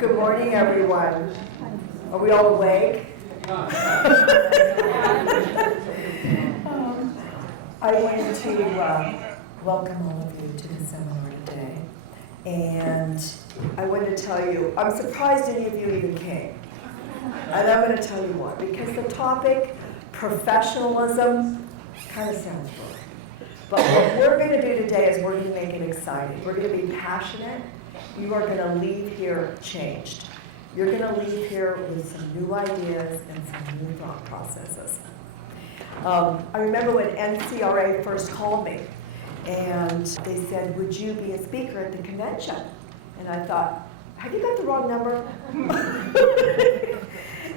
Good morning, everyone. Are we all awake? I wanted to welcome all of you to the seminar today. And I wanted to tell you, I'm surprised any of you even came. And I'm going to tell you why. Because the topic, professionalism, kind of sounds boring. But what we're going to do today is we're going to make it exciting. We're going to be passionate. You are going to leave here changed. You're going to leave here with some new ideas and some new thought processes. I remember when NCRA first called me, and they said, would you be a speaker at the convention? And I thought, have you got the wrong number?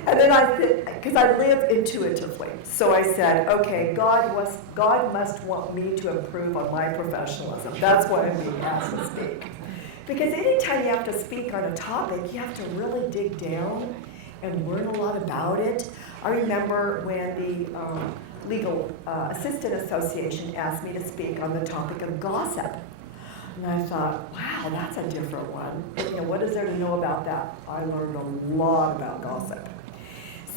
And then I said, because I live intuitively, so I said, okay, God must want me to improve on my professionalism. That's why I'm being asked to speak. Because anytime you have to speak on a topic, you have to really dig down and learn a lot about it. I remember when the Legal Assistant Association asked me to speak on the topic of gossip. And I thought, wow, that's a different one. You know, what is there to know about that? I learned a lot about gossip.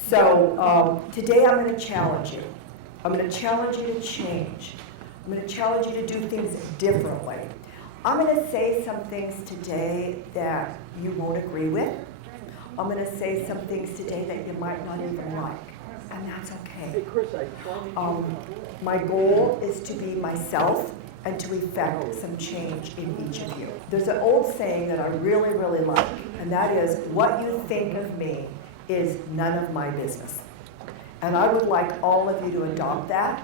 So today I'm going to challenge you. I'm going to challenge you to change. I'm going to challenge you to do things differently. I'm going to say some things today that you won't agree with. I'm going to say some things today that you might not even like, and that's okay. My goal is to be myself and to effect some change in each of you. There's an old saying that I really, really like, and that is, what you think of me is none of my business. And I would like all of you to adopt that,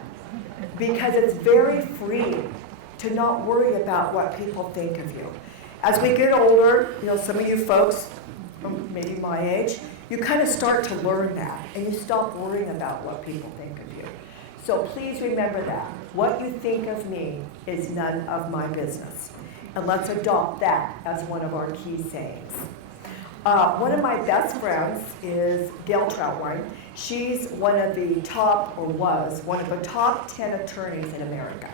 because it's very freeing to not worry about what people think of you. As we get older, you know, some of you folks, maybe my age, you kind of start to learn that, and you stop worrying about what people think of you. So please remember that. What you think of me is none of my business. And let's adopt that as one of our key sayings. One of my best friends is Gail Troutwine. She's one of the top, or was, one of the top 10 attorneys in America.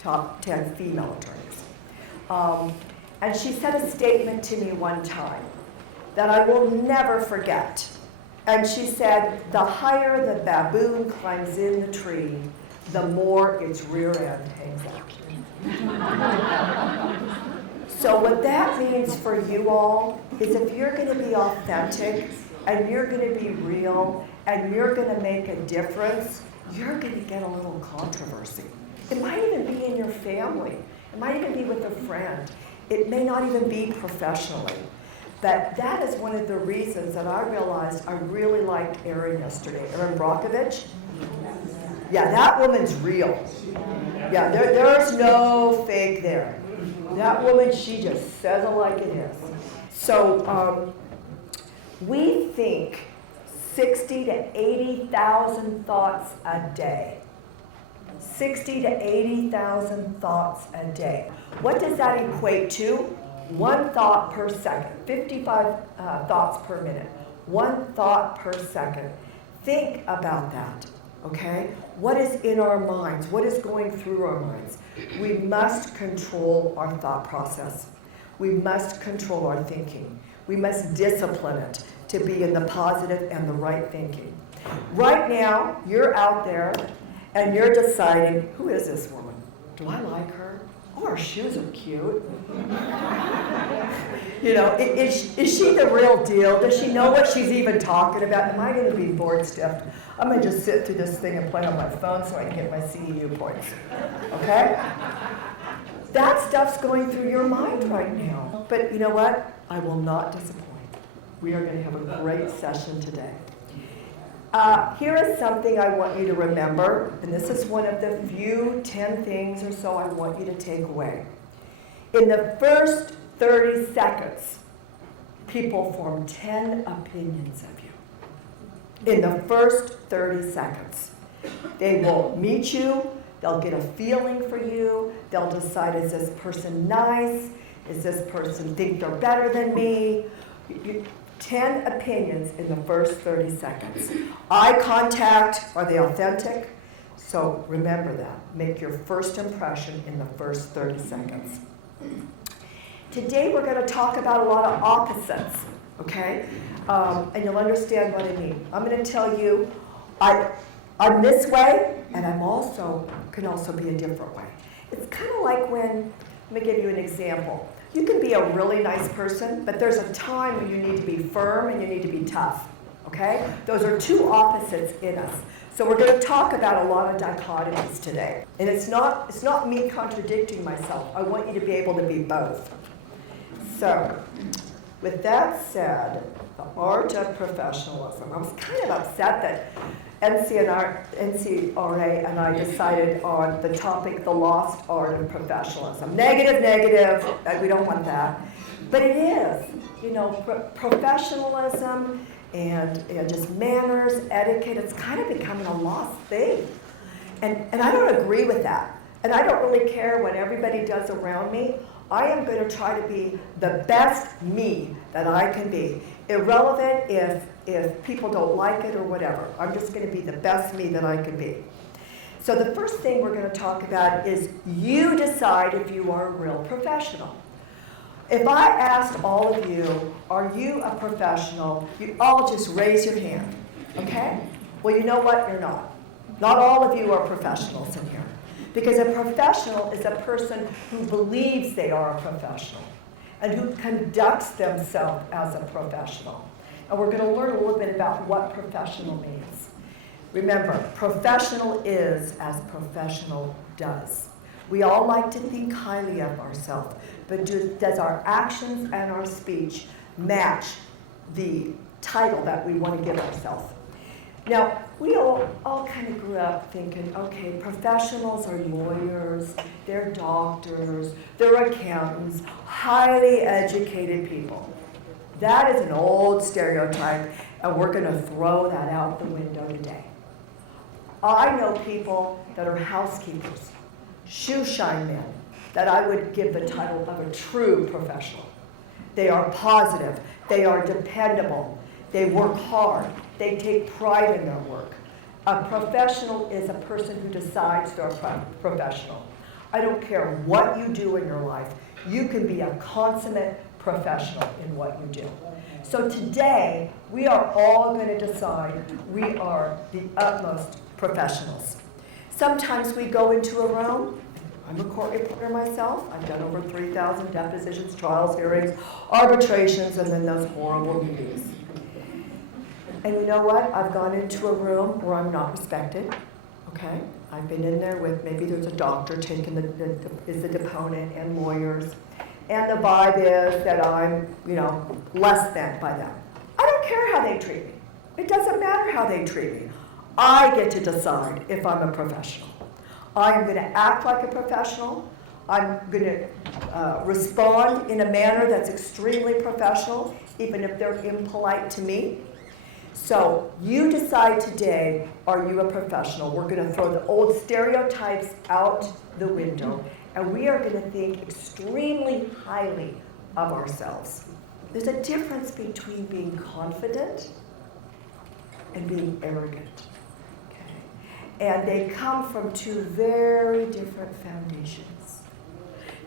Top 10 female attorneys. And she said a statement to me one time that I will never forget. And she said, the higher the baboon climbs in the tree, the more its rear end hangs out. So what that means for you all is, if you're going to be authentic, and you're going to be real, and you're going to make a difference, you're going to get a little controversy. It might even be in your family. It might even be with a friend. It may not even be professionally. But that is one of the reasons that I realized I really liked Erin yesterday. Erin Brockovich. Yeah, that woman's real. Yeah, there's no fake there. That woman, she just says it like it is. So we think 60 to 80,000 thoughts a day. 60 to 80,000 thoughts a day. What does that equate to? 1 thought per second. 55 thoughts per minute. 1 thought per second. Think about that, okay? What is in our minds? What is going through our minds? We must control our thought process. We must control our thinking. We must discipline it to be in the positive and the right thinking. Right now, you're out there and you're deciding, who is this woman? Do I like her? Oh, her shoes are cute. You know, is she the real deal? Does she know what she's even talking about? Am I going to be bored stiff? I'm going to just sit through this thing and play on my phone so I can get my CEU points. Okay? That stuff's going through your mind right now. But you know what? I will not disappoint. We are going to have a great session today. Here is something I want you to remember, and this is one of the few 10 things or so I want you to take away. In the first 30 seconds, people form 10 opinions of you. In the first 30 seconds. They will meet you, they'll get a feeling for you, they'll decide, is this person nice? Is this person think they're better than me? 10 opinions in the first 30 seconds. Eye contact, are they authentic? So remember that. Make your first impression in the first 30 seconds. Today we're going to talk about a lot of opposites, okay? And you'll understand what I mean. I'm going to tell you, I'm this way, and can also be a different way. It's kind of like when, let me give you an example. You can be a really nice person, but there's a time when you need to be firm and you need to be tough, okay? Those are two opposites in us. So we're going to talk about a lot of dichotomies today. And it's not me contradicting myself. I want you to be able to be both. So, with that said, the art of professionalism. I was kind of upset that NCRA and I decided on the topic, the lost art of professionalism. Negative, we don't want that. But it is, professionalism and just manners, etiquette, it's kind of becoming a lost thing. And I don't agree with that. And I don't really care what everybody does around me. I am going to try to be the best me that I can be. Irrelevant if people don't like it or whatever. I'm just going to be the best me that I can be. So the first thing we're going to talk about is you decide if you are a real professional. If I asked all of you, are you a professional, you all just raise your hand, okay? Well, you know what? You're not. Not all of you are professionals in here. Because a professional is a person who believes they are a professional and who conducts themselves as a professional. And we're going to learn a little bit about what professional means. Remember, professional is as professional does. We all like to think highly of ourselves, but does our actions and our speech match the title that we want to give ourselves? Now, we all kind of grew up thinking, okay, professionals are lawyers, they're doctors, they're accountants, highly educated people. That is an old stereotype, and we're going to throw that out the window today. I know people that are housekeepers, shoe shine men, that I would give the title of a true professional. They are positive, they are dependable, they work hard, they take pride in their work. A professional is a person who decides they're a professional. I don't care what you do in your life, you can be a consummate professional in what you do. So today, we are all going to decide we are the utmost professionals. Sometimes we go into a room. I'm a court reporter myself. I've done over 3,000 depositions, trials, hearings, arbitrations, and then those horrible meetings. And you know what? I've gone into a room where I'm not respected, okay? I've been in there with, maybe there's a doctor taking is the deponent and lawyers, and the vibe is that I'm, less than by them. I don't care how they treat me. It doesn't matter how they treat me. I get to decide if I'm a professional. I am going to act like a professional. I'm going to respond in a manner that's extremely professional, even if they're impolite to me. So you decide today, are you a professional? We're going to throw the old stereotypes out the window, and we are going to think extremely highly of ourselves. There's a difference between being confident and being arrogant. Okay? And they come from two very different foundations.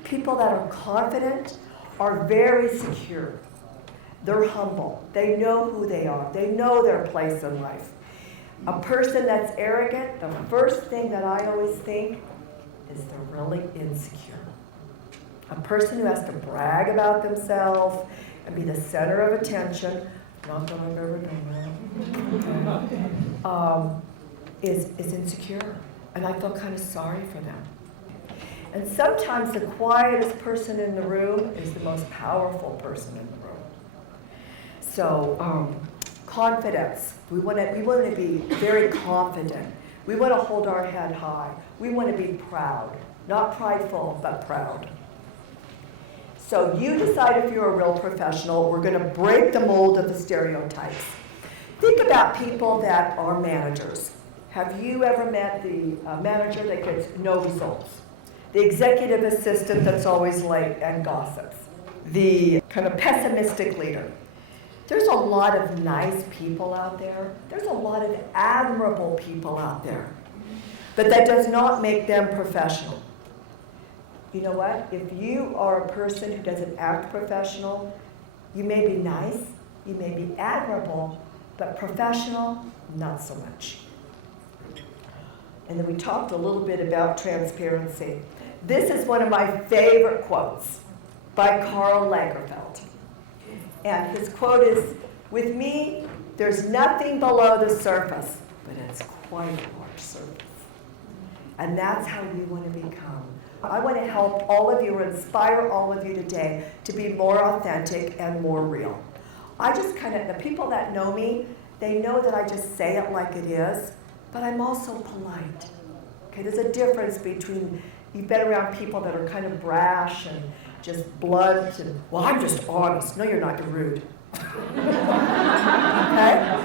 People that are confident are very secure. They're humble. They know who they are. They know their place in life. A person that's arrogant, the first thing that I always think is they're really insecure. A person who has to brag about themselves and be the center of attention, not that I've ever done that, is insecure. And I feel kind of sorry for them. And sometimes the quietest person in the room is the most powerful person in the room. So, confidence. We want to be very confident. We want to hold our head high. We want to be proud. Not prideful, but proud. So you decide if you're a real professional. We're going to break the mold of the stereotypes. Think about people that are managers. Have you ever met the manager that gets no results? The executive assistant that's always late and gossips. The kind of pessimistic leader. There's a lot of nice people out there. There's a lot of admirable people out there. But that does not make them professional. you know what? If you are a person who doesn't act professional, you may be nice, you may be admirable, but professional, not so much. And then we talked a little bit about transparency. This is one of my favorite quotes by Karl Lagerfeld. And his quote is, "With me, there's nothing below the surface, but it's quite a large surface." And that's how we want to become. I want to help all of you or inspire all of you today to be more authentic and more real. I just the people that know me, they know that I just say it like it is, but I'm also polite. Okay, there's a difference between, you've been around people that are kind of brash and just blunt and, well, I'm just honest. No, you're not, you're rude. Okay?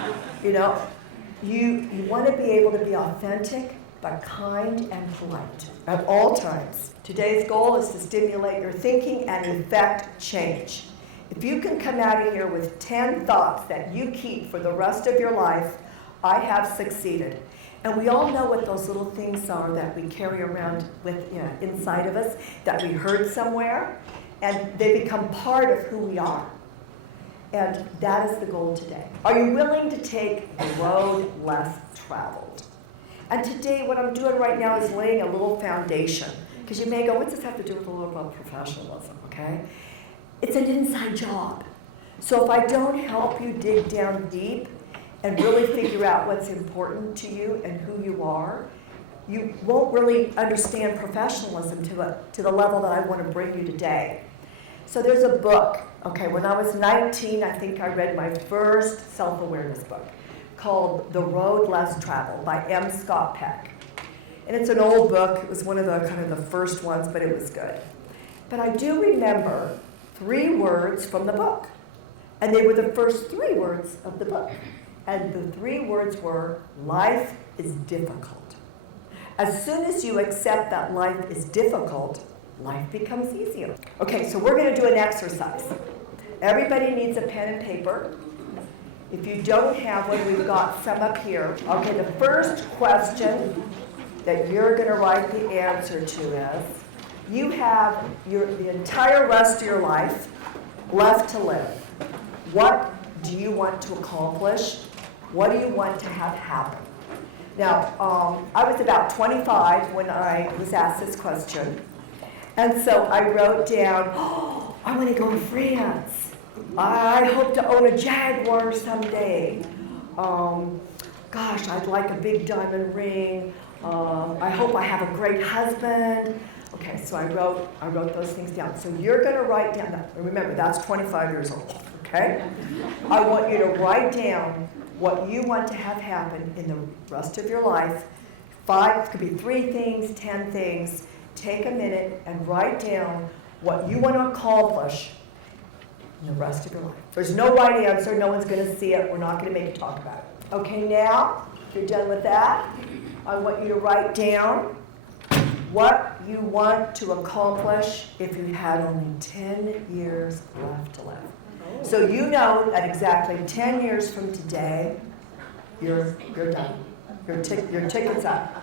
You know, you want to be able to be authentic, but kind and polite at all times. Today's goal is to stimulate your thinking and effect change. If you can come out of here with 10 thoughts that you keep for the rest of your life, I have succeeded. And we all know what those little things are that we carry around with, inside of us, that we heard somewhere, and they become part of who we are. And that is the goal today. Are you willing to take a road less traveled? And today, what I'm doing right now is laying a little foundation. Because you may go, what does this have to do with a little about professionalism, okay? It's an inside job. So if I don't help you dig down deep and really figure out what's important to you and who you are, you won't really understand professionalism to the level that I want to bring you today. So there's a book, okay, when I was 19, I think I read my first self-awareness book called The Road Less Traveled by M. Scott Peck. And it's an old book. It was one of the the first ones, but it was good. But I do remember 3 words from the book. And they were the first 3 words of the book. And the 3 words were, life is difficult. As soon as you accept that life is difficult, life becomes easier. Okay, so we're going to do an exercise. Everybody needs a pen and paper. If you don't have one, we've got some up here. Okay, the first question that you're going to write the answer to is, you have the entire rest of your life left to live. What do you want to accomplish? What do you want to have happen? Now, I was about 25 when I was asked this question. And so I wrote down, oh, I want to go to France. I hope to own a Jaguar someday. Gosh, I'd like a big diamond ring. I hope I have a great husband. Okay, so I wrote those things down. So you're going to write down that. Remember, that's 25 years old, okay? I want you to write down what you want to have happen in the rest of your life. 5, it could be 3 things, 10 things. Take a minute and write down what you want to accomplish in the rest of your life. There's no right answer. No one's going to see it. We're not going to make you talk about it. Okay, now, if you're done with that, I want you to write down what you want to accomplish if you had only 10 years left to live. So you know that exactly 10 years from today, you're done. Your ticket's up.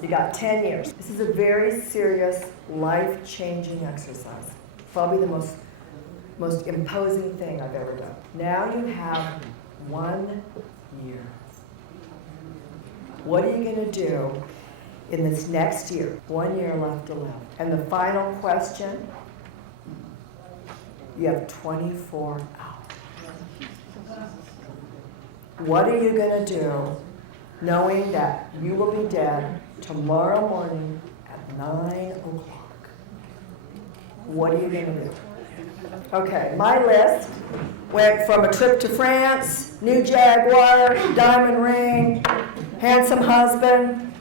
You got 10 years. This is a very serious, life-changing exercise. Probably the most imposing thing I've ever done. Now you have 1 year. What are you going to do in this next year? 1 year left to live. And the final question, you have 24 hours. What are you going to do knowing that you will be dead tomorrow morning at 9 o'clock? What are you going to do? Okay, my list went from a trip to France, new Jaguar, diamond ring, handsome husband,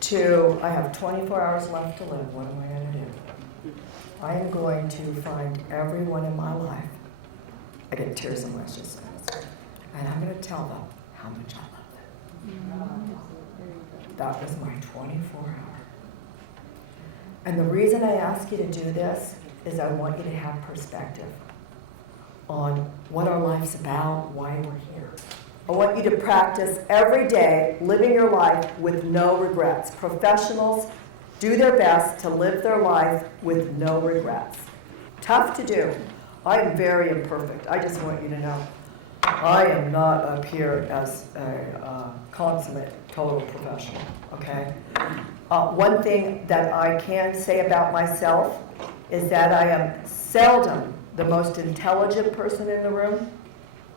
to I have 24 hours left to live. What am I going to do? I am going to find everyone in my life. I get tears in my eyes just saying. And I'm going to tell them how much I love them. That was my 24 hour. And the reason I ask you to do this is I want you to have perspective on what our life's about, why we're here. I want you to practice every day living your life with no regrets. Professionals do their best to live their life with no regrets. Tough to do. I am very imperfect. I just want you to know. I am not up here as a consummate total professional, okay? One thing that I can say about myself is that I am seldom the most intelligent person in the room,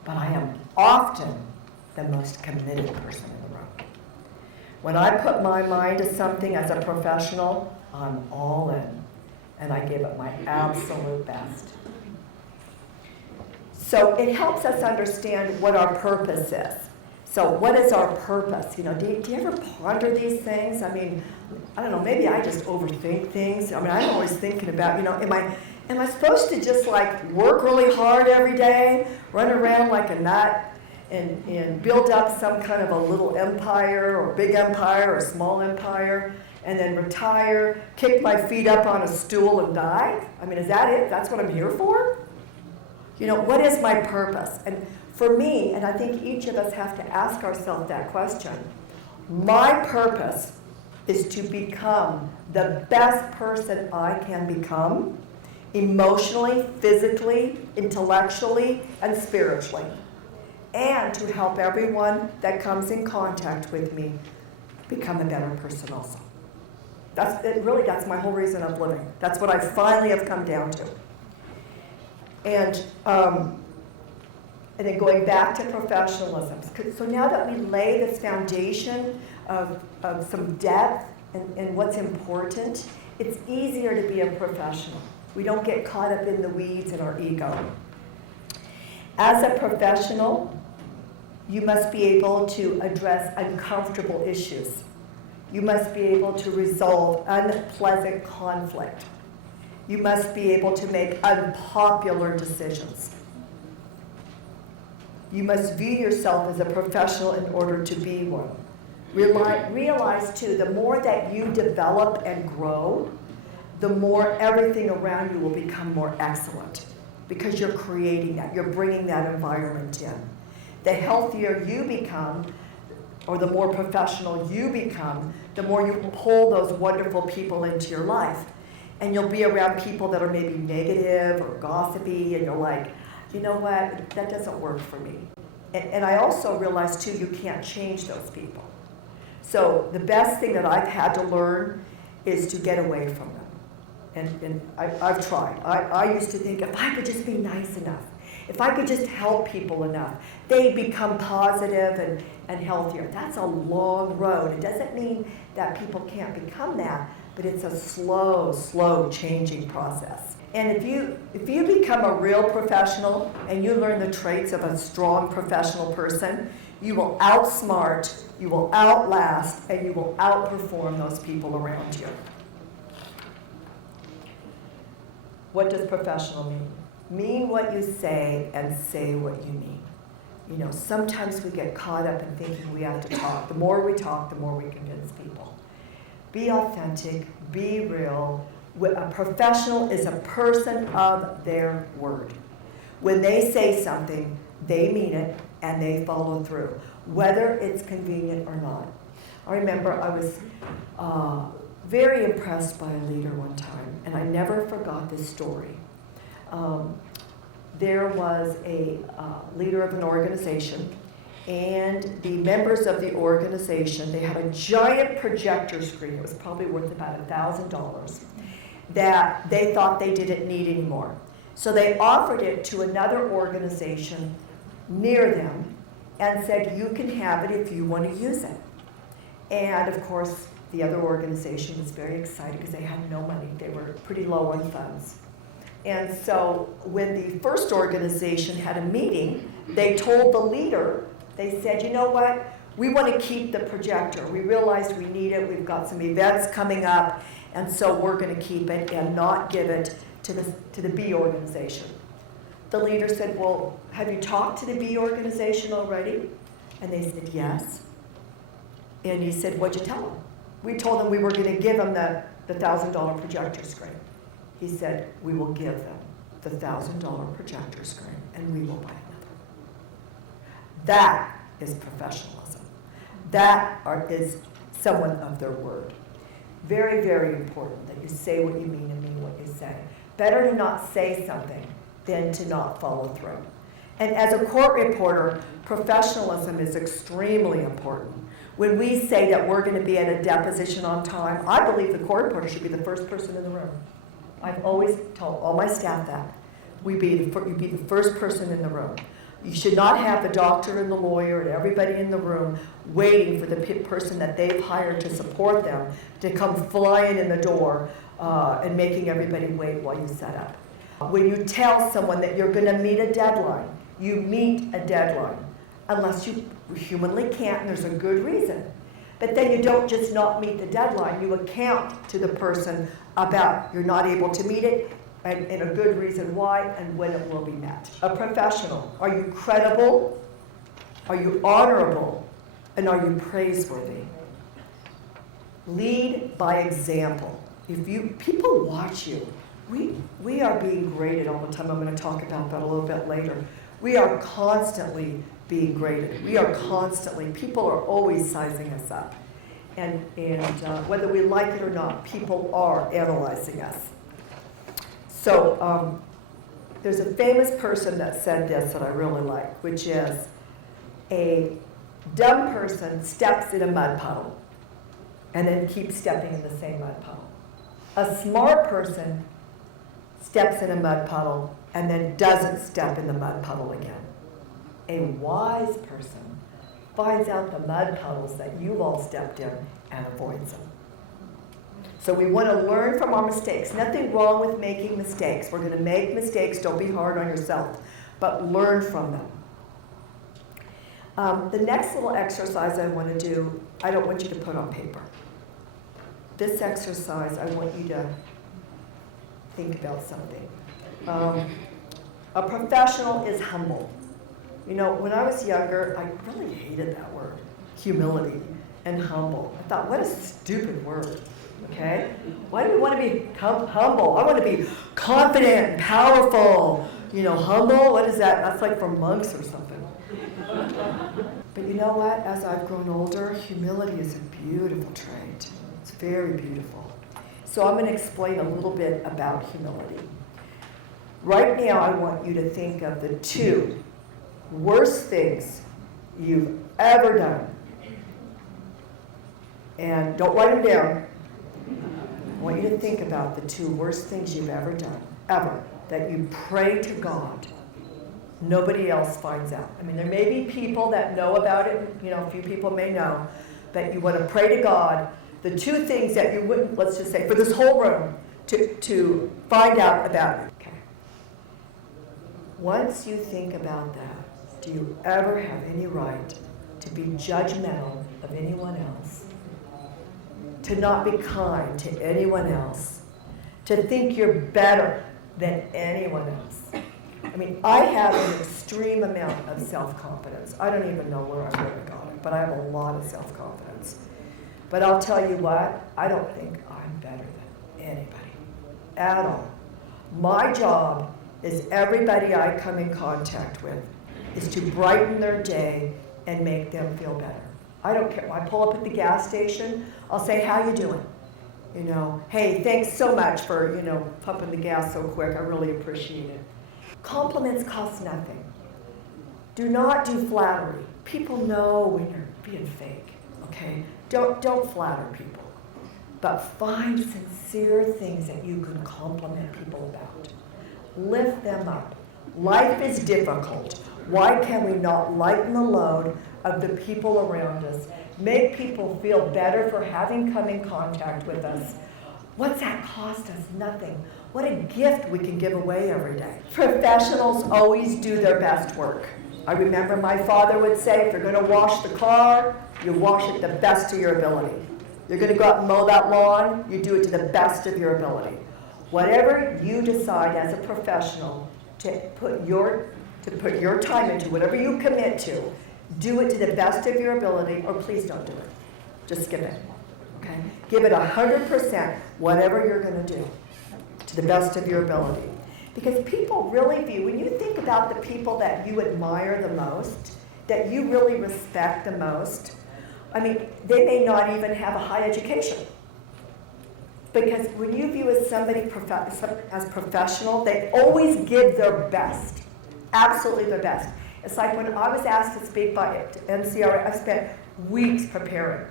but I am often the most committed person in the room. When I put my mind to something as a professional, I'm all in, and I give it my absolute best. So it helps us understand what our purpose is. So what is our purpose? You know, do you ever ponder these things? I mean, I don't know, maybe I just overthink things. I mean, I'm always thinking about, you know, am I supposed to just like work really hard every day, run around like a nut, and build up some kind of a little empire or big empire or small empire, and then retire, kick my feet up on a stool and die? I mean, is that it? That's what I'm here for? You know, what is my purpose? And for me, and I think each of us have to ask ourselves that question, my purpose is to become the best person I can become, emotionally, physically, intellectually, and spiritually, and to help everyone that comes in contact with me become a better person also. That's my whole reason of living. That's what I finally have come down to. And then going back to professionalism. So now that we lay this foundation of some depth and what's important, it's easier to be a professional. We don't get caught up in the weeds and our ego. As a professional, you must be able to address uncomfortable issues. You must be able to resolve unpleasant conflict. You must be able to make unpopular decisions. You must view yourself as a professional in order to be one. Realize too, the more that you develop and grow, the more everything around you will become more excellent, because you're creating that, you're bringing that environment in. The healthier you become, or the more professional you become, the more you pull those wonderful people into your life. And you'll be around people that are maybe negative or gossipy, and you're like, you know what, that doesn't work for me. And I also realize too, you can't change those people. So the best thing that I've had to learn is to get away from them. And I've tried. I used to think, if I could just be nice enough, if I could just help people enough, they'd become positive and healthier. That's a long road. It doesn't mean that people can't become that, but it's a slow changing process. And if you become a real professional and you learn the traits of a strong professional person, you will outsmart, you will outlast, and you will outperform those people around you. What does professional mean? Mean what you say and say what you mean. You know, sometimes we get caught up in thinking we have to talk. The more we talk, the more we convince people. Be authentic, be real. A professional is a person of their word. When they say something, they mean it and they follow through, whether it's convenient or not. I remember I was very impressed by a leader one time, and I never forgot this story. There was a leader of an organization, and the members of the organization, they had a giant projector screen. It was probably worth about $1,000 that they thought they didn't need anymore. So they offered it to another organization near them and said, you can have it if you want to use it. And of course, the other organization was very excited because they had no money. They were pretty low on funds. And so when the first organization had a meeting, they told the leader, they said, you know what? We want to keep the projector. We realized we need it. We've got some events coming up, and so we're going to keep it and not give it to the B organization. The leader said, well, have you talked to the B organization already? And they said, yes. And he said, what'd you tell them? We told them we were going to give them the $1,000 projector screen. He said, we will give them the $1,000 projector screen, and we will buy another. That is professionalism. That is someone of their word. Very, very important that you say what you mean and mean what you say. Better to not say something than to not follow through. And as a court reporter, professionalism is extremely important. When we say that we're going to be at a deposition on time, I believe the court reporter should be the first person in the room. I've always told all my staff that. You be the first person in the room. You should not have the doctor and the lawyer and everybody in the room waiting for the person that they've hired to support them to come flying in the door and making everybody wait while you set up. When you tell someone that you're going to meet a deadline, you meet a deadline, unless you humanly can't and there's a good reason. But then you don't just not meet the deadline, you account to the person about you're not able to meet it and a good reason why and when it will be met. A professional, are you credible? Are you honorable? And are you praiseworthy? Lead by example. If people watch you, we are being graded all the time. I'm going to talk about that a little bit later. We are constantly being graded. We are constantly, people are always sizing us up. And whether we like it or not, people are analyzing us. So there's a famous person that said this that I really like, which is a dumb person steps in a mud puddle and then keeps stepping in the same mud puddle. A smart person steps in a mud puddle and then doesn't step in the mud puddle again. A wise person finds out the mud puddles that you've all stepped in and avoids them. So we want to learn from our mistakes. Nothing wrong with making mistakes. We're going to make mistakes. Don't be hard on yourself, but learn from them. The next little exercise I want to do, I don't want you to put on paper. This exercise, I want you to think about something. A professional is humble. You know, when I was younger, I really hated that word, humility and humble. I thought, what a stupid word, okay? Why do we want to become humble? I want to be confident and powerful. You know, humble, what is that? That's like for monks or something. But you know what? As I've grown older, humility is a beautiful trait. It's very beautiful. So I'm going to explain a little bit about humility. Right now, I want you to think of the two worst things you've ever done. And don't write them down. I want you to think about the two worst things you've ever done, ever, that you pray to God. Nobody else finds out. I mean, there may be people that know about it, you know, a few people may know, but you want to pray to God. The two things that you wouldn't, let's just say, for this whole room, to find out about it. Okay. Once you think about that, do you ever have any right to be judgmental of anyone else? To not be kind to anyone else? To think you're better than anyone else? I mean, I have an extreme amount of self-confidence. I don't even know where I really got it, but I have a lot of self-confidence. But I'll tell you what, I don't think I'm better than anybody at all. My job is everybody I come in contact with is to brighten their day and make them feel better. I don't care. When I pull up at the gas station, I'll say, how you doing? You know, hey, thanks so much for, you know, pumping the gas so quick. I really appreciate it. Compliments cost nothing. Do not do flattery. People know when you're being fake, okay? Don't flatter people. But find sincere things that you can compliment people about. Lift them up. Life is difficult. Why can we not lighten the load of the people around us? Make people feel better for having come in contact with us. What's that cost us? Nothing. What a gift we can give away every day. Professionals always do their best work. I remember my father would say, if you're going to wash the car, you wash it the best of your ability. You're going to go out and mow that lawn, you do it to the best of your ability. Whatever you decide as a professional to put your time into, whatever you commit to, do it to the best of your ability, or please don't do it. Just skip it. Okay? Give it 100%, whatever you're going to do, to the best of your ability. Because people really view, when you think about the people that you admire the most, that you really respect the most, I mean, they may not even have a high education. Because when you view as somebody as professional, they always give their best, absolutely their best. It's like when I was asked to speak by NCRA, I spent weeks preparing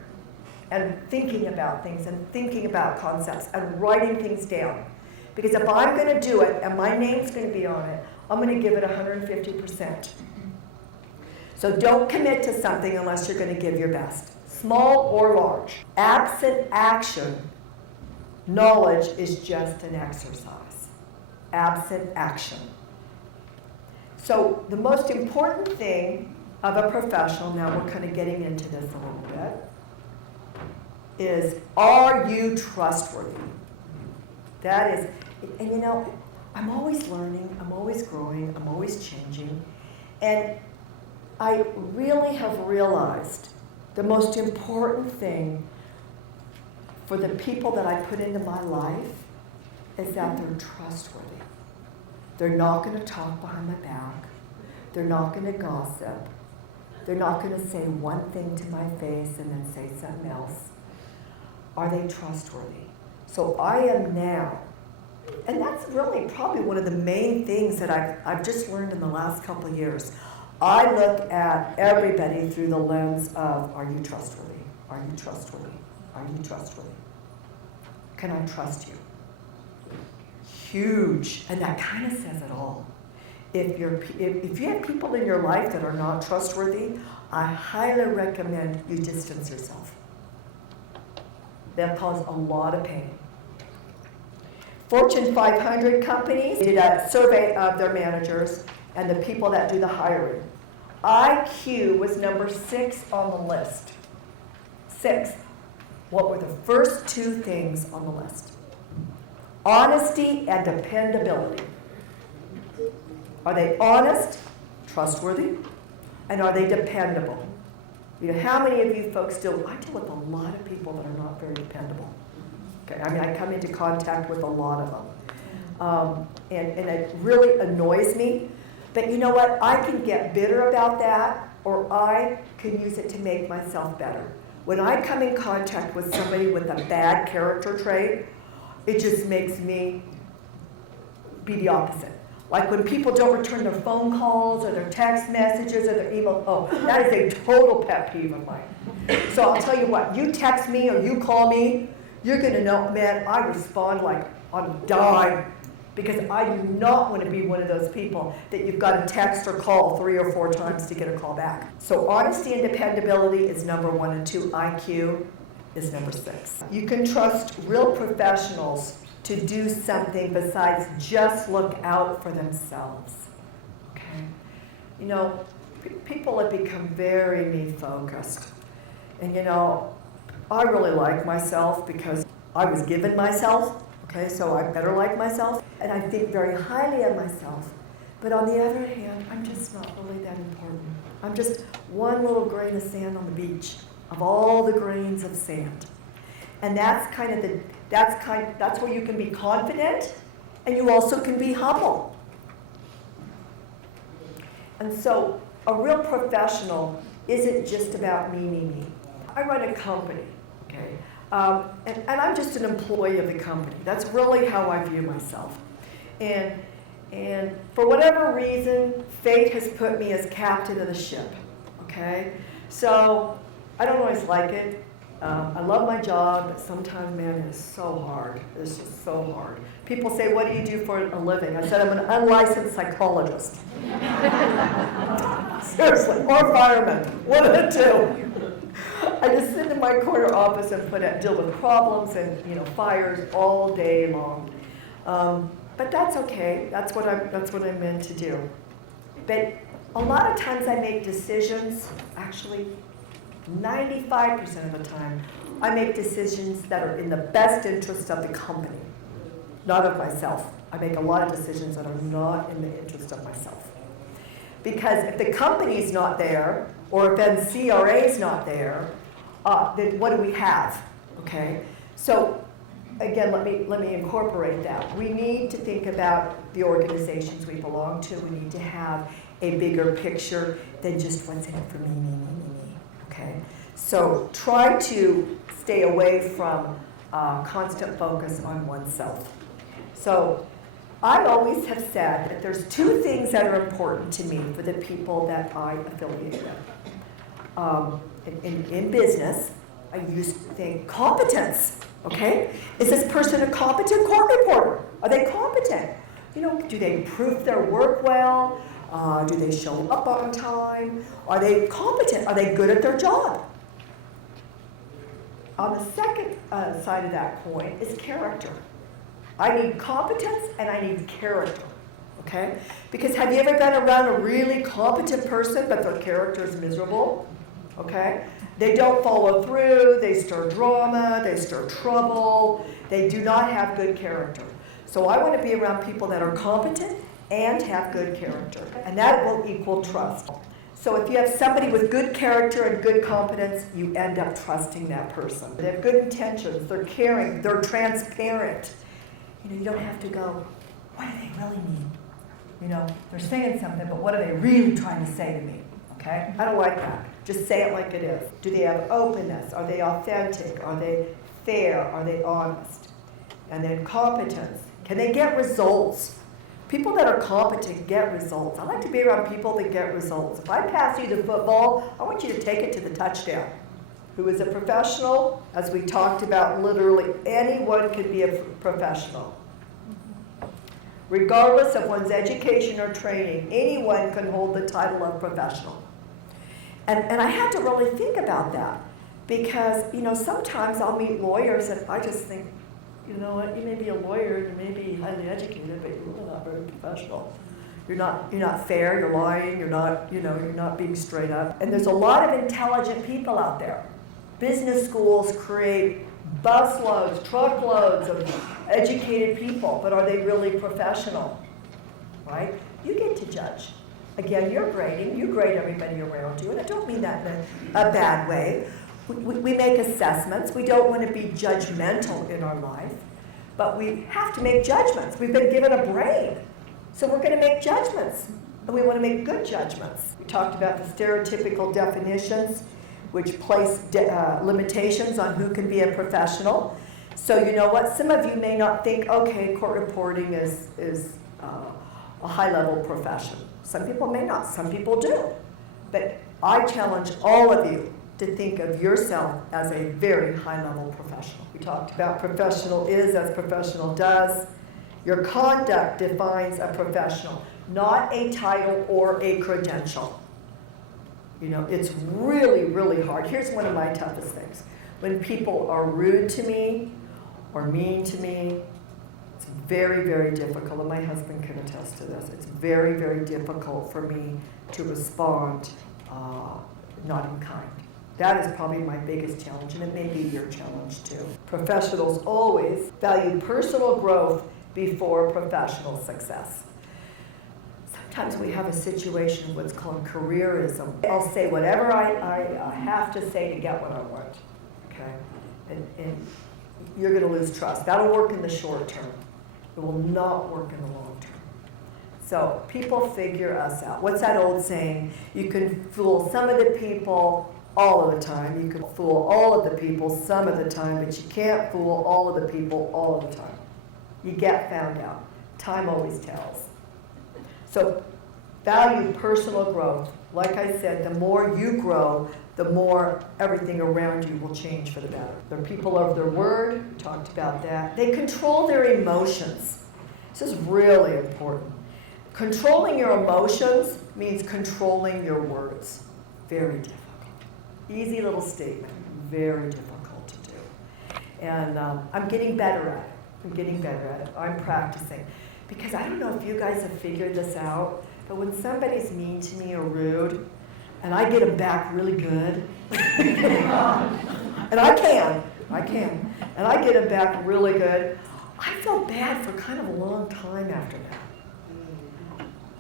and thinking about things and thinking about concepts and writing things down. Because if I'm going to do it and my name's going to be on it, I'm going to give it 150%. So don't commit to something unless you're going to give your best, small or large. Absent action, knowledge is just an exercise. Absent action. So the most important thing of a professional, now we're kind of getting into this a little bit, is, are you trustworthy? That is, and you know, I'm always learning, I'm always growing, I'm always changing, and I really have realized the most important thing for the people that I put into my life is that they're trustworthy. They're not going to talk behind my back. They're not going to gossip. They're not going to say one thing to my face and then say something else. Are they trustworthy? So I am now, and that's really probably one of the main things that I've just learned in the last couple of years. I look at everybody through the lens of, are you trustworthy? Are you trustworthy? Are you trustworthy? Can I trust you? Huge, and that kind of says it all. If you have people in your life that are not trustworthy, I highly recommend you distance yourself. They'll cause a lot of pain. Fortune 500 companies did a survey of their managers and the people that do the hiring. IQ was number 6 on the list. 6. What were the first 2 things on the list? Honesty and dependability. Are they honest, trustworthy, and are they dependable? You know, how many of you folks I deal with a lot of people that are not very dependable. Okay, I mean, I come into contact with a lot of them. And it really annoys me. But you know what? I can get bitter about that, or I can use it to make myself better. When I come in contact with somebody with a bad character trait, it just makes me be the opposite. Like when people don't return their phone calls or their text messages or their email, oh, that is a total pet peeve of mine. So I'll tell you what, you text me or you call me, you're gonna know, man, I respond like on a dime, because I do not want to be one of those people that you've got to text or call 3 or 4 times to get a call back. So honesty and dependability is number 1, and 2, IQ is number 6. You can trust real professionals to do something besides just look out for themselves. Okay? You know, people have become very me-focused. And you know, I really like myself because I was given myself. Okay, so I better like myself, and I think very highly of myself. But on the other hand, I'm just not really that important. I'm just one little grain of sand on the beach of all the grains of sand. And that's where you can be confident, and you also can be humble. And so a real professional isn't just about me. I run a company, okay? And I'm just an employee of the company. That's really how I view myself. And for whatever reason, fate has put me as captain of the ship, okay? So I don't always like it. I love my job, but sometimes, man, it's so hard. It's just so hard. People say, what do you do for a living? I said, I'm an unlicensed psychologist. Seriously, or fireman, one of the 2. I just sit in my corner office and deal with problems and fires all day long. But that's okay. That's what I'm meant to do. But a lot of times I make decisions. Actually, 95% of the time, I make decisions that are in the best interest of the company, not of myself. I make a lot of decisions that are not in the interest of myself. Because if the company's not there, or if NCRA is not there, then what do we have? Okay. So again, let me incorporate that. We need to think about the organizations we belong to. We need to have a bigger picture than just what's in it for me. Okay. So try to stay away from constant focus on oneself. So I always have said that there's two things that are important to me for the people that I affiliate with. In business, I used to think competence, okay? Is this person a competent court reporter? Are they competent? You know, do they prove their work well? Do they show up on time? Are they competent? Are they good at their job? On the second side of that coin is character. I need competence and I need character, okay? Because have you ever been around a really competent person but their character is miserable, okay? They don't follow through, they stir drama, they stir trouble, they do not have good character. So I want to be around people that are competent and have good character, and that will equal trust. So if you have somebody with good character and good competence, you end up trusting that person. They have good intentions, they're caring, they're transparent. You know, you don't have to go, what do they really mean? You know, they're saying something, but what are they really trying to say to me? Okay? I don't like that. Just say it like it is. Do they have openness? Are they authentic? Are they fair? Are they honest? And then competence. Can they get results? People that are competent get results. I like to be around people that get results. If I pass you the football, I want you to take it to the touchdown. Who is a professional? As we talked about, literally anyone can be a professional. Regardless of one's education or training, anyone can hold the title of professional. And I had to really think about that because, you know, sometimes I'll meet lawyers and I just think, you know what, you may be a lawyer, you may be highly educated, but you're really not very professional. You're not fair, you're lying, you're not being straight up. And there's a lot of intelligent people out there. Business schools create busloads, truckloads of educated people, but are they really professional? Right? You get to judge. Again, you're grading, you grade everybody around you, and I don't mean that in a bad way. We make assessments. We don't want to be judgmental in our life, but we have to make judgments. We've been given a brain, so we're going to make judgments, and we want to make good judgments. We talked about the stereotypical definitions, which place limitations on who can be a professional. So you know what? Some of you may not think, okay, court reporting is a high-level profession. Some people may not. Some people do. But I challenge all of you to think of yourself as a very high-level professional. We talked about professional is as professional does. Your conduct defines a professional, not a title or a credential. You know, it's really, really hard. Here's one of my toughest things. When people are rude to me or mean to me, it's very, very difficult, and my husband can attest to this. It's very, very difficult for me to respond not in kind. That is probably my biggest challenge, and it may be your challenge too. Professionals always value personal growth before professional success. Sometimes we have a situation of what's called careerism. I'll say whatever I have to say to get what I want, okay? And you're going to lose trust. That'll work in the short term. It will not work in the long term. So people figure us out. What's that old saying? You can fool some of the people all of the time. You can fool all of the people some of the time, but you can't fool all of the people all of the time. You get found out. Time always tells. So value personal growth. Like I said, the more you grow, the more everything around you will change for the better. They're people of their word. We talked about that. They control their emotions. This is really important. Controlling your emotions means controlling your words. Very difficult. Easy little statement. Very difficult to do. And I'm getting better at it. I'm practicing. Because I don't know if you guys have figured this out, but when somebody's mean to me or rude, and I get them back really good, and I can, and I get them back really good, I feel bad for kind of a long time after that.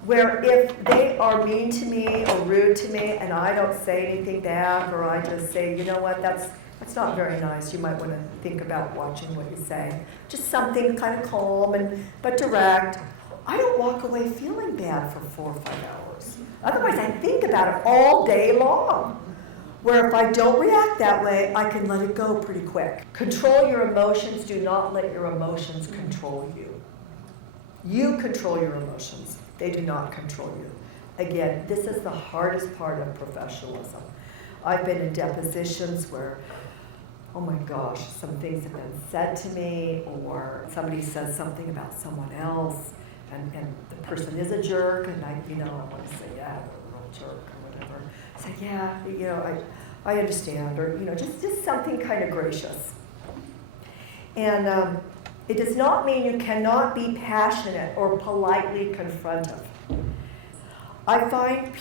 Where if they are mean to me or rude to me, and I don't say anything back, or I just say, you know what, that's not very nice. You might want to think about watching what you say. Just something kind of calm but direct. I don't walk away feeling bad for 4 or 5 hours. Otherwise, I think about it all day long. where if I don't react that way, I can let it go pretty quick. Control your emotions. Do not let your emotions control you. You control your emotions. They do not control you. Again, this is the hardest part of professionalism. I've been in depositions where, oh my gosh, some things have been said to me, or somebody says something about someone else, and the person is a jerk, and I want to say, yeah, they're a real jerk, or whatever. I say, yeah, I understand, or just something kind of gracious. And it does not mean you cannot be passionate or politely confrontive. I find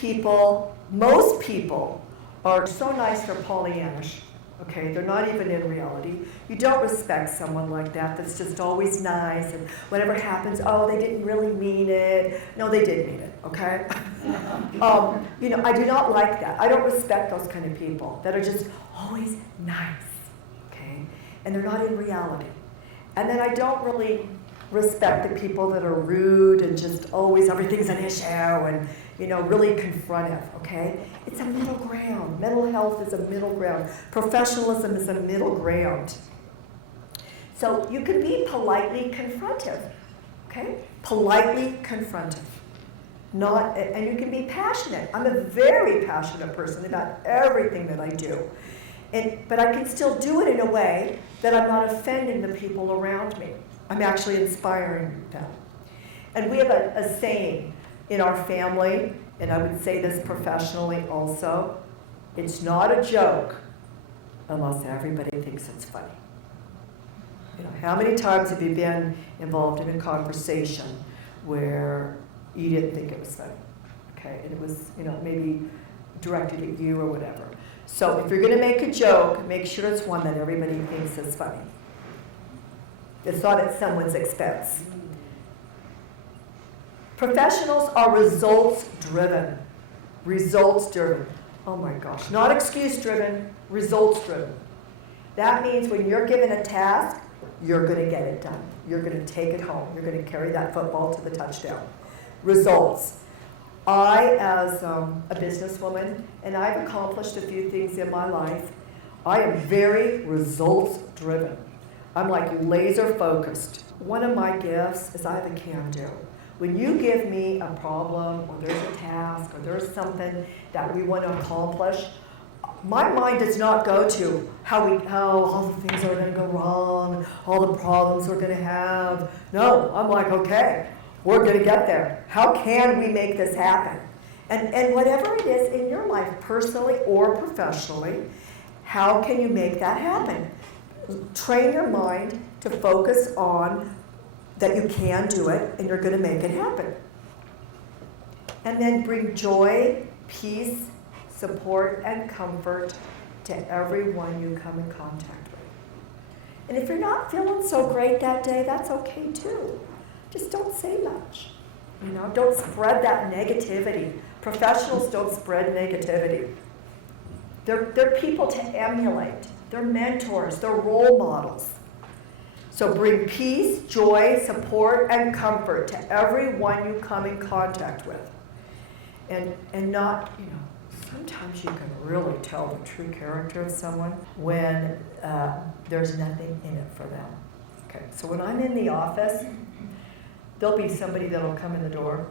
most people are so nice they're Pollyannish. Okay, they're not even in reality. You don't respect someone like that that's just always nice, and whatever happens, oh, they didn't really mean it. No, they did mean it, okay? I do not like that. I don't respect those kind of people that are just always nice, okay? And they're not in reality. And then I don't really respect the people that are rude and just always everything's an issue and, really confrontive, okay? It's a middle ground. Mental health is a middle ground. Professionalism is a middle ground. So you can be politely confrontive, okay? Politely confrontive. And you can be passionate. I'm a very passionate person about everything that I do. But I can still do it in a way that I'm not offending the people around me. I'm actually inspiring them. And we have a saying in our family, and I would say this professionally also, it's not a joke unless everybody thinks it's funny. How many times have you been involved in a conversation where you didn't think it was funny? Okay, and it was, maybe directed at you or whatever. So if you're going to make a joke, make sure it's one that everybody thinks is funny. It's not at someone's expense. Professionals are results-driven. Results-driven. Oh my gosh. Not excuse-driven, results-driven. That means when you're given a task, you're going to get it done. You're going to take it home. You're going to carry that football to the touchdown. Results. I, as a businesswoman, and I've accomplished a few things in my life, I am very results-driven. I'm like laser-focused. One of my gifts is I have a can-do. When you give me a problem, or there's a task, or there's something that we want to accomplish, my mind does not go to how all the things are going to go wrong, all the problems we're going to have. No, I'm like, okay, we're going to get there. How can we make this happen? And whatever it is in your life, personally or professionally, how can you make that happen? Train your mind to focus on that you can do it and you're going to make it happen. And then bring joy, peace, support, and comfort to everyone you come in contact with. And if you're not feeling so great that day, that's okay too. Just don't say much. Don't spread that negativity. Professionals don't spread negativity. They're people to emulate. They're mentors. They're role models. So bring peace, joy, support, and comfort to everyone you come in contact with. And not, sometimes you can really tell the true character of someone when there's nothing in it for them. Okay, so when I'm in the office, there'll be somebody that'll come in the door,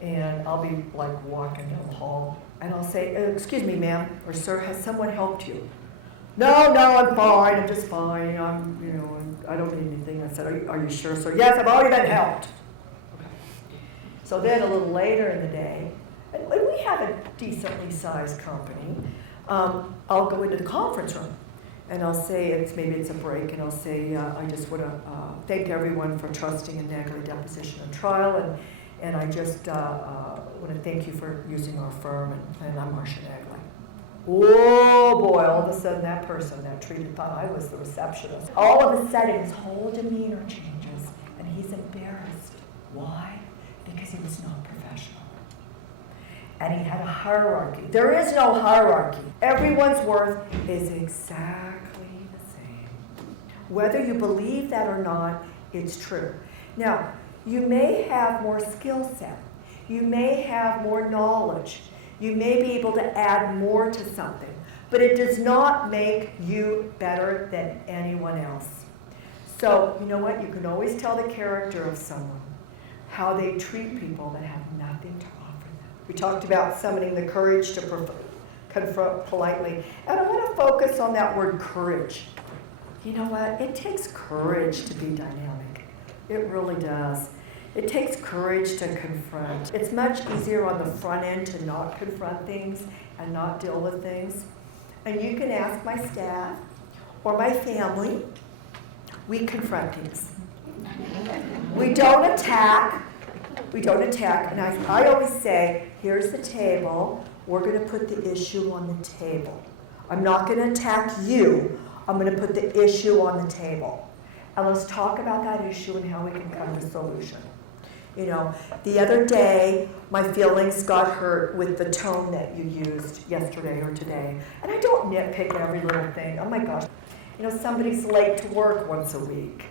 and I'll be like walking down the hall, and I'll say, excuse me, ma'am, or sir, has someone helped you? No, I'm fine, I'm just fine, I don't need anything. I said, are you sure, sir? Yes, I've already been helped. Okay. So then a little later in the day, and we have a decently sized company, I'll go into the conference room, and I'll say, maybe it's a break, and I'll say, I just want to thank everyone for trusting in NAEGELI Deposition Trial, and I just want to thank you for using our firm, and I'm Marsha Naegeli. Oh boy, all of a sudden that person that treated thought I was the receptionist. All of a sudden his whole demeanor changes and he's embarrassed. Why? Because he was not professional. And he had a hierarchy. There is no hierarchy. Everyone's worth is exactly the same. Whether you believe that or not, it's true. Now, you may have more skill set. You may have more knowledge. You may be able to add more to something. but it does not make you better than anyone else. So, you know what? You can always tell the character of someone, how they treat people that have nothing to offer them. We talked about summoning the courage to confront politely. And I want to focus on that word courage. You know what? It takes courage to be dynamic. It really does. It takes courage to confront. It's much easier on the front end to not confront things and not deal with things. And you can ask my staff or my family. We confront things. We don't attack. We don't attack. And I always say, here's the table. We're going to put the issue on the table. I'm not going to attack you. I'm going to put the issue on the table. And let's talk about that issue and how we can come to a solution. You know, the other day, my feelings got hurt with the tone that you used yesterday or today. And I don't nitpick every little thing. Oh my gosh. You know, somebody's late to work once a week.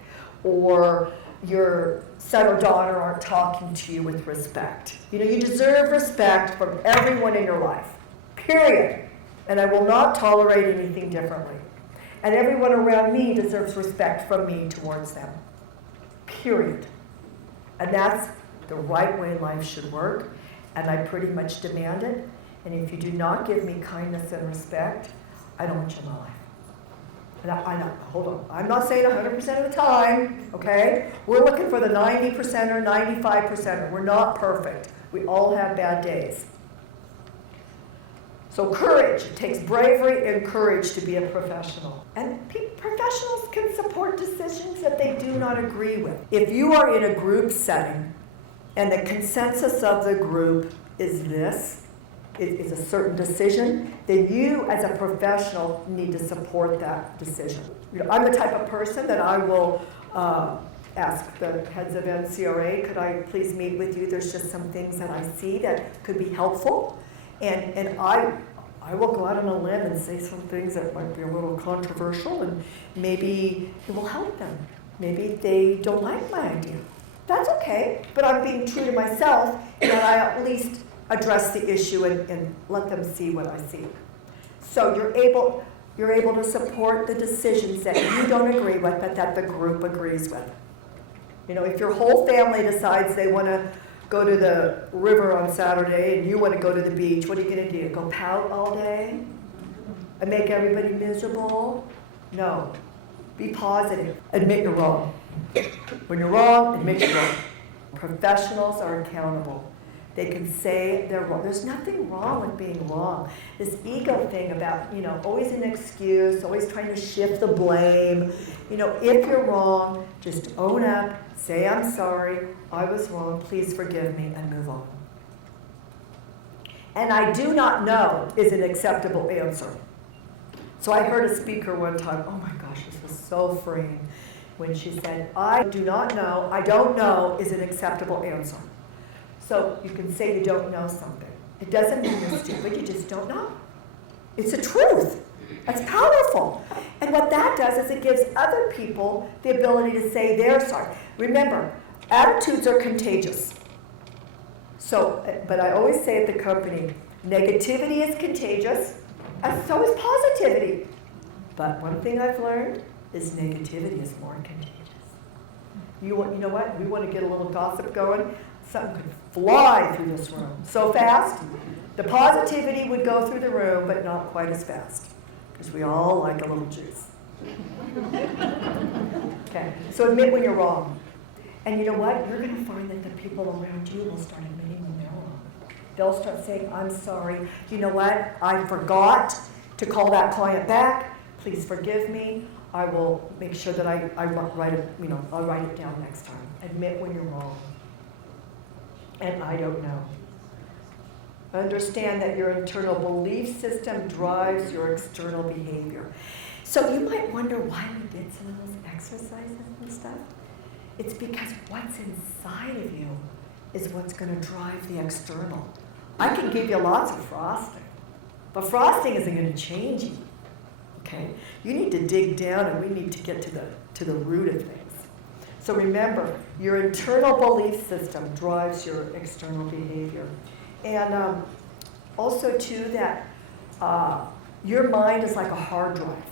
Or your son or daughter aren't talking to you with respect. You know, you deserve respect from everyone in your life. Period. And I will not tolerate anything differently. And everyone around me deserves respect from me towards them. Period. And that's the right way life should work, and I pretty much demand it. And if you do not give me kindness and respect, I don't want you in my life. And hold on, I'm not saying 100% of the time, okay? We're looking for the 90%er, 95%er. We're not perfect. We all have bad days. So courage, it takes bravery and courage to be a professional. And professionals can support decisions that they do not agree with. If you are in a group setting and the consensus of the group is this, is a certain decision, then you as a professional need to support that decision. You know, I'm the type of person that I will ask the heads of NCRA, could I please meet with you? There's just some things that I see that could be helpful. And I will go out on a limb and say some things that might be a little controversial, and maybe it will help them. Maybe they don't like my idea. That's okay, but I'm being true to myself, and I at least address the issue and let them see what I see. So you're able to support the decisions that you don't agree with, but that the group agrees with. You know, if your whole family decides they want to go to the river on Saturday and you want to go to the beach, what are you going to do? Go pout all day and make everybody miserable? No. Be positive. Admit you're wrong. When you're wrong, admit you're wrong. Professionals are accountable. They can say they're wrong. There's nothing wrong with being wrong. This ego thing about, you know, always an excuse, always trying to shift the blame. You know, if you're wrong, just own up, say I'm sorry, I was wrong, please forgive me, and move on. And I do not know is an acceptable answer. So I heard a speaker one time, oh my gosh, this was so freeing, when she said, I do not know, I don't know is an acceptable answer. So you can say you don't know something. It doesn't mean you're stupid, you just don't know. It's the truth. That's powerful. And what that does is it gives other people the ability to say they're sorry. Remember, attitudes are contagious. So, but I always say at the company, negativity is contagious, and so is positivity. But one thing I've learned is negativity is more contagious. You know what? We want to get a little gossip going. Something could fly through this room so fast. The positivity would go through the room, but not quite as fast, because we all like a little juice. Okay, so admit when you're wrong. And you know what? You're going to find that the people around you will start admitting when they're wrong. They'll start saying, I'm sorry. You know what? I forgot to call that client back. Please forgive me. I will make sure that I'll write it down next time. Admit when you're wrong. And I don't know. Understand that your internal belief system drives your external behavior. So you might wonder why we did some of those exercises and stuff. It's because what's inside of you is what's going to drive the external. I can give you lots of frosting, but frosting isn't going to change you. Okay? You need to dig down, and we need to get to the root of things. So remember, your internal belief system drives your external behavior. And also, too, that Your mind is like a hard drive.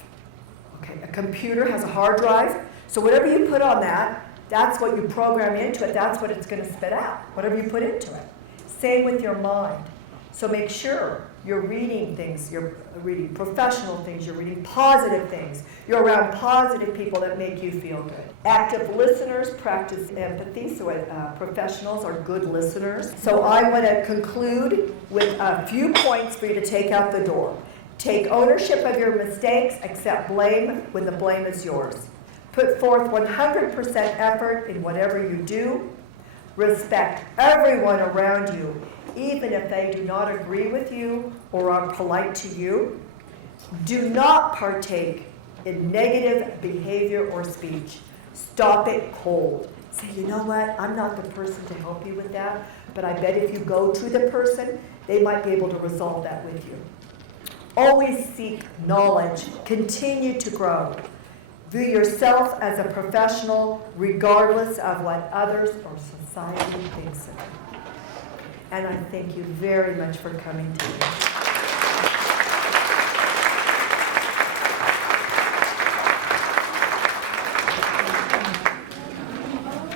Okay, a computer has a hard drive, so whatever you put on that, that's what you program into it, that's what it's going to spit out, whatever you put into it. Same with your mind. So make sure you're reading things, you're reading professional things, you're reading positive things, you're around positive people that make you feel good. Active listeners practice empathy, so professionals are good listeners. So I want to conclude with a few points for you to take out the door. Take ownership of your mistakes, accept blame when the blame is yours. Put forth 100% effort in whatever you do. Respect everyone around you, even if they do not agree with you or are polite to you. Do not partake in negative behavior or speech. Stop it cold. Say, you know what, I'm not the person to help you with that, but I bet if you go to the person, they might be able to resolve that with you. Always seek knowledge. Continue to grow. View yourself as a professional regardless of what others or society thinks of you. And I thank you very much for coming today.